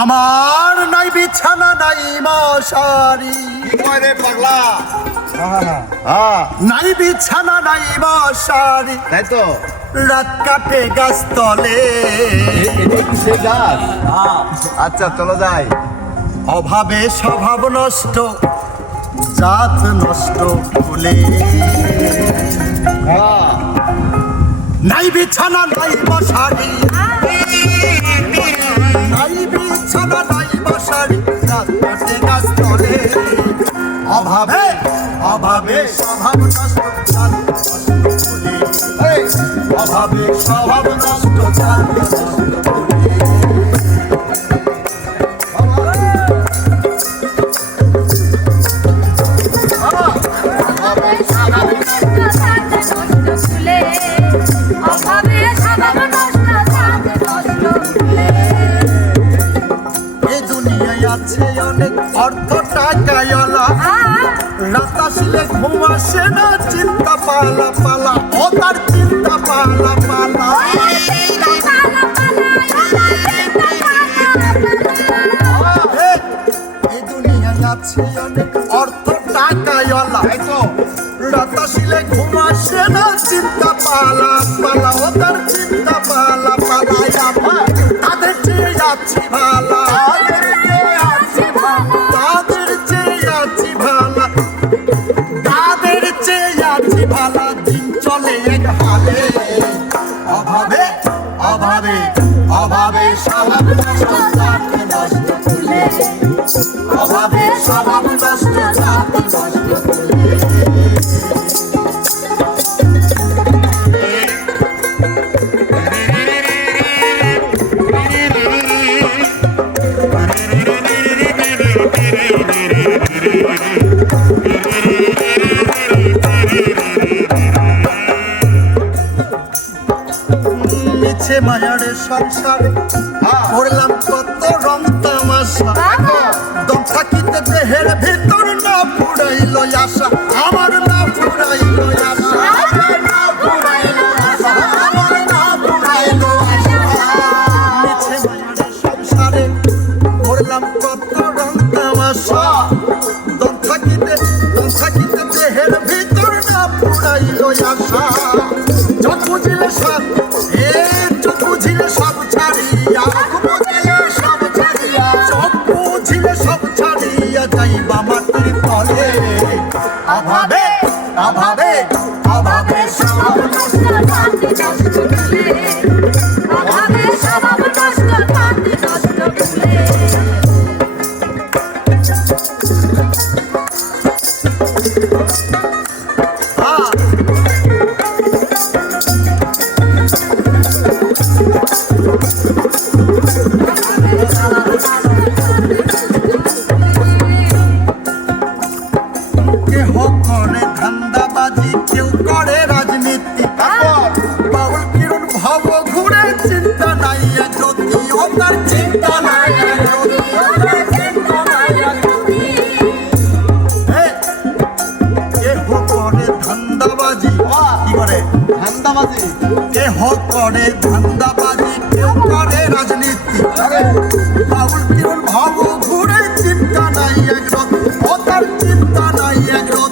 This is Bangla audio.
আমার নাই বিছানা নাই মশারি। কি কয় রে পাগলা? নাই বিছানা নাই মশারি, তাই তো রাত কাটে গাছ তলে। এটা কি সেই গাছ? আচ্ছা চলো যাই। অভাবে স্বভাব নষ্ট, জাত নষ্ট ভুলে। নাই বিছানা নাই মশারি, নাই বিছানা নাই মশারি, রাত কাটে গাছ তলে। অভাবে অভাবে স্বভাব নষ্ট, জাত নষ্ট ভুলে। অভাবে স্বভাব নষ্ট, জাত নষ্ট ভুলে। আছে অনেক অর্থ টাকায়লা, রাত আসলে ঘুম আসে না, চিন্তা পালা পালা, ও তার চিন্তা পালা পালা। এই দুনিয়ায় আছে অনেক অর্থ টাকায়লা, রাত আসলে ঘুম আসে না, চিন্তা পালা পালা, ও তার চিন্তা পালা পালা। তাদের চেয়ে যাচ্ছি ভালা, তাদের চেয়ে যাচ্ছি ভালা, তাদের চেয়ে যাচ্ছি ভালা, দিন চলে এক হালে। অভাবে অভাবে অভাবে স্বভাব নষ্ট, জাত নষ্ট ভুলে। অভাবে স্বভাব নষ্ট, জাত নষ্ট ভুলে। মিছে মায়ারে সংসারে করলাম কত রং তামাশা, দম থাকিতে দেহের ভিতর না ফুরাইল আশা, আমার না ফুরাইল আশা, আমার না ফুরাইল আশা, আমার না ফুরাইল আশা। মিছে মায়ারে সংসারে করলাম কত রং তামাশা, দম থাকিতে দেহের ভিতর না ফুরাইল আশা। যত বুঝিলে সব চোখ বুঝিলে সব ছাড়িয়া, সব ছাড়িয়া, চোখ বুঝিলে সব ছাড়িয়া, যাইবা মাটির তলে। অভাবে অভাবে অভাবে স্বভাব নষ্ট, জাত নষ্ট ভুলে। অভাবে স্বভাব নষ্ট, জাত নষ্ট ভুলে। কেহ করে ধান্দাবাজি, কেউ করে রাজনীতি, বাউল কিরণ ভব ঘুরে, চিন্তা নাই জ্যোতি, ও তার চিন্তা নাই জ্যোতি, ও তার চিন্তা নাই জ্যোতি। কেহ করে ধান্দাবাজি, কি করে ধান্দাবাজি? কেহ করে ধান্দাবাজি, কেউ করে রাজনীতি, বাউল কিরণ ভব ঘুরে, চিন্তা নাই এক রতি, ও তার চিন্তা নাই এক রতি।